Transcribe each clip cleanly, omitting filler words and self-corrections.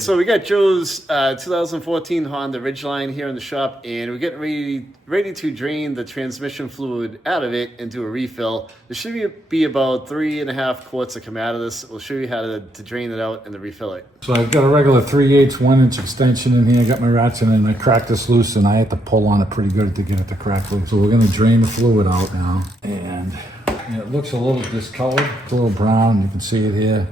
So we got Joe's 2014 Honda Ridgeline here in the shop, and we're getting ready to drain the transmission fluid out of it and do a refill. There should be about 3.5 quarts that come out of this. We'll show you how to drain it out and to refill it. So I've got a regular 3/8 1-inch extension in here. I got my ratchet and I cracked this loose, and I had to pull on it pretty good to get it to crack loose. So we're gonna drain the fluid out now, and it looks a little discolored. It's a little brown. You can see it here.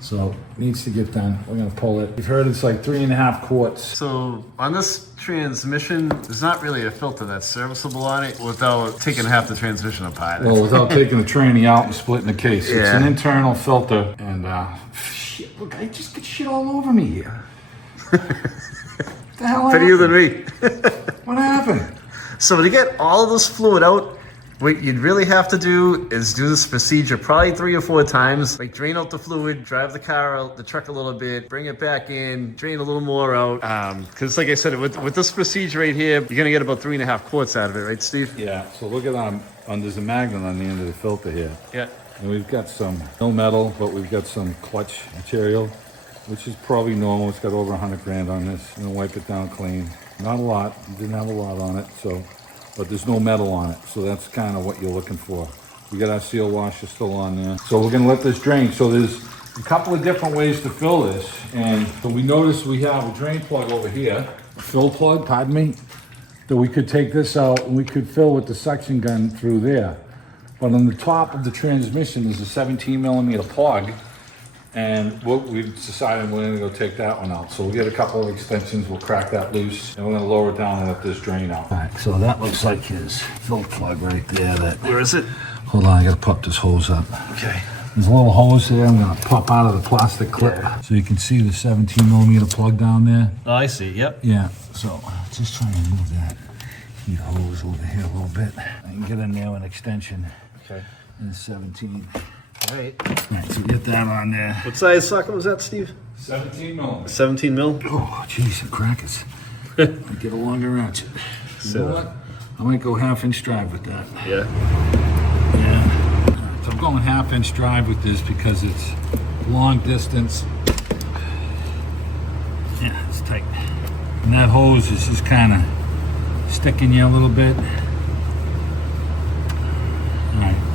So it needs to get done. We're gonna pull it. You've heard it's like 3.5 quarts. So on this transmission, there's not really a filter that's serviceable on it without taking half the transmission apart. Well, without taking the tranny out and splitting the case. Yeah. It's an internal filter, and shit, look, I just get shit all over me here. What the hell Better you than happened? me. What happened? So to get all of this fluid out, what you'd really have to do is do this procedure probably 3 or 4 times. Like drain out the fluid, drive the car out, the truck a little bit, bring it back in, drain a little more out. Because like I said, with this procedure right here, you're gonna get about 3.5 quarts out of it, right, Steve? Yeah, so look at there's a magnet on the end of the filter here. Yeah. And we've got some, no metal, but we've got some clutch material, which is probably normal. It's got over 100 grand on this. I'm gonna wipe it down clean. Not a lot, didn't have a lot on it, so. But there's no metal on it, so that's kind of what you're looking for. We got our seal washer still on there. So we're gonna let this drain. So there's a couple of different ways to fill this. And so we notice we have a drain plug over here, a fill plug, pardon me, that we could take this out and we could fill with the suction gun through there. But on the top of the transmission is a 17mm plug. And what we've decided we're gonna go take that one out. So we'll get a couple of extensions, we'll crack that loose, and we're gonna lower it down and let this drain out. All right, so that looks like his fill plug right there. Where is it? Hold on, I gotta pop this hose up. Okay. There's a little hose there, I'm gonna pop out of the plastic clip. Yeah. So you can see the 17mm plug down there. Oh, I see, yep. Yeah, so just try and move that heat hose over here a little bit. I can get in there with an extension. Okay. And 17. All right. All right, so get that on there. What size socket was that, Steve? 17 mil. 17 mil? Oh, geez, the crackers. I get a longer ratchet. You know what? I might go 1/2-inch drive with that. Yeah. Yeah. All right, so I'm going 1/2-inch drive with this because it's long distance. Yeah, it's tight. And that hose is just kind of sticking you a little bit.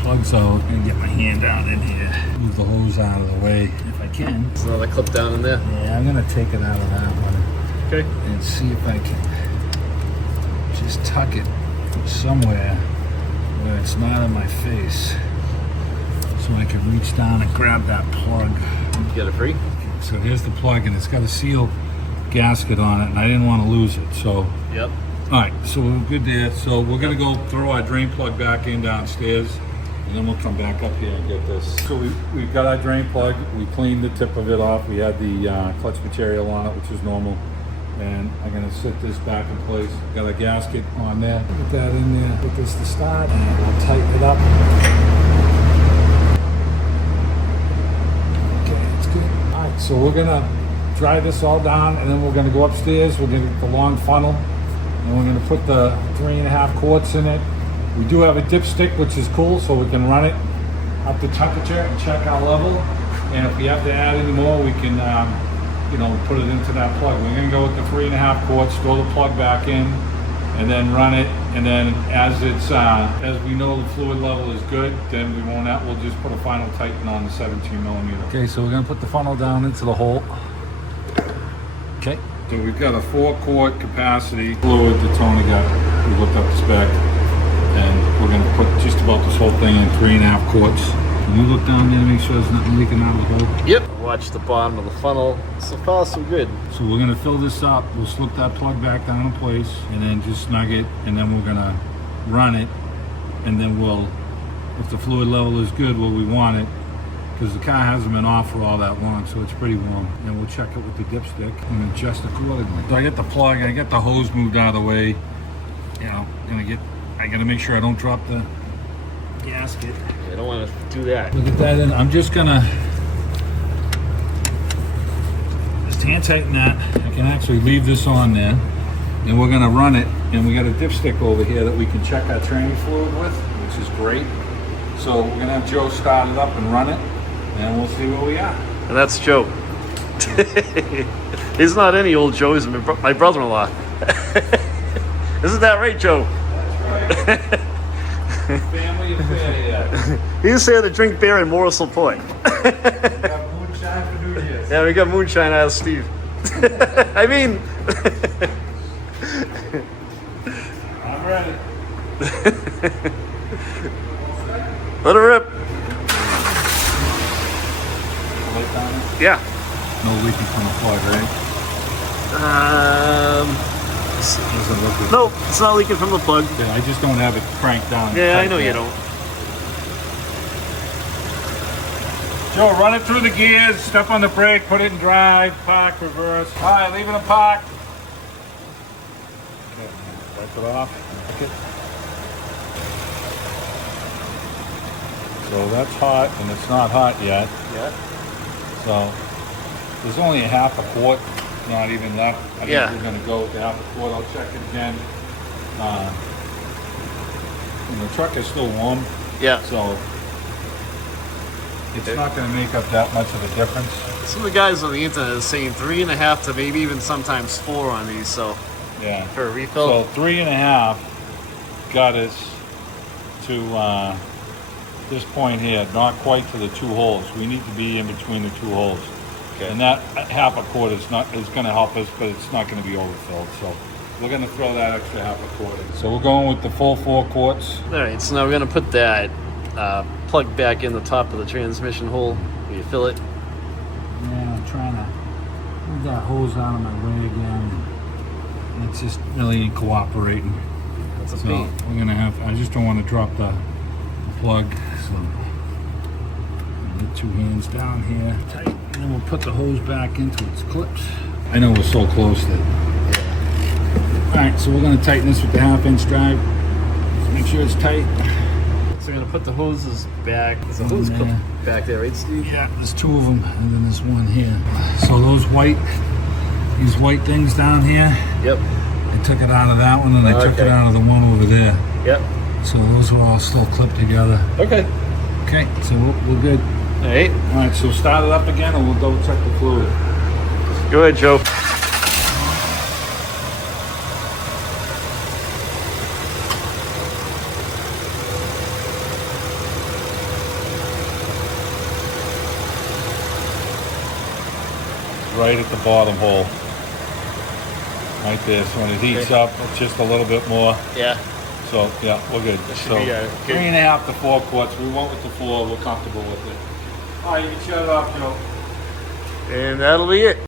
Plugs out and get my hand down in here. Move the hose out of the way if I can. There's another clip down in there. Yeah, I'm gonna take it out of that one. Okay. And see if I can just tuck it somewhere where it's not in my face, so I can reach down and grab that plug. You get it free? Okay, so here's the plug, and it's got a seal gasket on it, and I didn't want to lose it. So. Yep. All right, so we're good there. So we're gonna go throw our drain plug back in downstairs. And then we'll come back up here and get this. So we've got our drain plug. We cleaned the tip of it off. We had the clutch material on it, which is normal. And I'm gonna set this back in place. Got a gasket on there. Put that in there. Put this to start, and we'll tighten it up. Okay, it's good. All right, so we're gonna dry this all down, and then we're gonna go upstairs. We're gonna get the long funnel, and we're gonna put the 3.5 quarts in it. We do have a dipstick, which is cool, so we can run it up to temperature and check our level. And if we have to add any more, we can, put it into that plug. We're gonna go with the 3.5 quarts, throw the plug back in, and then run it. And then as we know the fluid level is good, then we'll just put a final tighten on the 17mm. Okay, so we're gonna put the funnel down into the hole. Okay. So we've got a 4-quart capacity fluid that Tony got. We looked up the spec. And we're gonna put just about this whole thing in 3.5 quarts. Can you look down there to make sure there's nothing leaking out of the hole? Yep. Watch the bottom of the funnel. So far, so good. So we're gonna fill this up. We'll slip that plug back down in place and then just snug it. And then we're gonna run it. And then if the fluid level is good where we want it, because the car hasn't been off for all that long, so it's pretty warm. And we'll check it with the dipstick and adjust accordingly. So I get the plug, I get the hose moved out of the way. I gotta make sure I don't drop the gasket. I don't want to do that. Look at that, and I'm just gonna just hand tighten that. I can actually leave this on there, and we're gonna run it. And we got a dipstick over here that we can check our training fluid with, which is great. So we're gonna have Joe start it up and run it, and we'll see where we are. And that's Joe. He's not any old Joe. He's my brother-in-law. Isn't that right, Joe? Family affair here. He's here to drink beer in Morrisville Port. We got moonshine for New Year's. Yeah, we got moonshine out of Steve. I mean, I'm ready. let her rip. Light on it? Yeah. No leaking from the plug, right? Doesn't look good. No, it's not leaking from the plug. Yeah, I just don't have it cranked down. Yeah, I tight know yet. you don't. Joe, run it through the gears, step on the brake, put it in drive, park, reverse. All right, leave it in park. Okay, wipe it off. Okay. So that's hot, and it's not hot yet. Yeah. So there's only a half a quart, not even left. I think Yeah. we're gonna go with the half a quart. I'll check it again. And the truck is still warm, Yeah. so it's not gonna make up that much of a difference. Some of the guys on the internet are saying 3.5 to maybe even sometimes 4 on these. So Yeah. for a refill. So 3.5 got us to this point here, not quite to the 2 holes. We need to be in between the 2 holes. Okay. And that half a quart is going to help us, but it's not going to be overfilled. So we're going to throw that extra half a quart in. So we're going with the full 4 quarts. All right. So now we're gonna put that plug back in the top of the transmission hole. Where you fill it. Yeah, I'm trying to move that hose out of my way again. It's just really ain't cooperating. That's a So pain. we're gonna have. I just don't want to drop the plug. So get 2 hands down here, tight, and then we'll put the hose back into its clips. I know we're so close that. All right, so we're gonna tighten this with the 1/2-inch drive. Make sure it's tight. So we're gonna put the hoses back. There's a hose clip back there, right, Steve? Yeah, there's 2 of them, and then there's 1 here. So these white things down here, Yep. I took it out of that one, and I took it Okay. out of the one over there. Yep. So those are all still clipped together. Okay. Okay, so we're good. All right. All right, so start it up again, and we'll double check the fluid. Go ahead, Joe. Right at the bottom hole. Right there. So when it heats up, it's just a little bit more. Yeah. So yeah, we're good. should So be, good. 3.5 to 4 quarts. We went with the 4. We're comfortable with it. All right, you can shut it off, Joe. And that'll be it.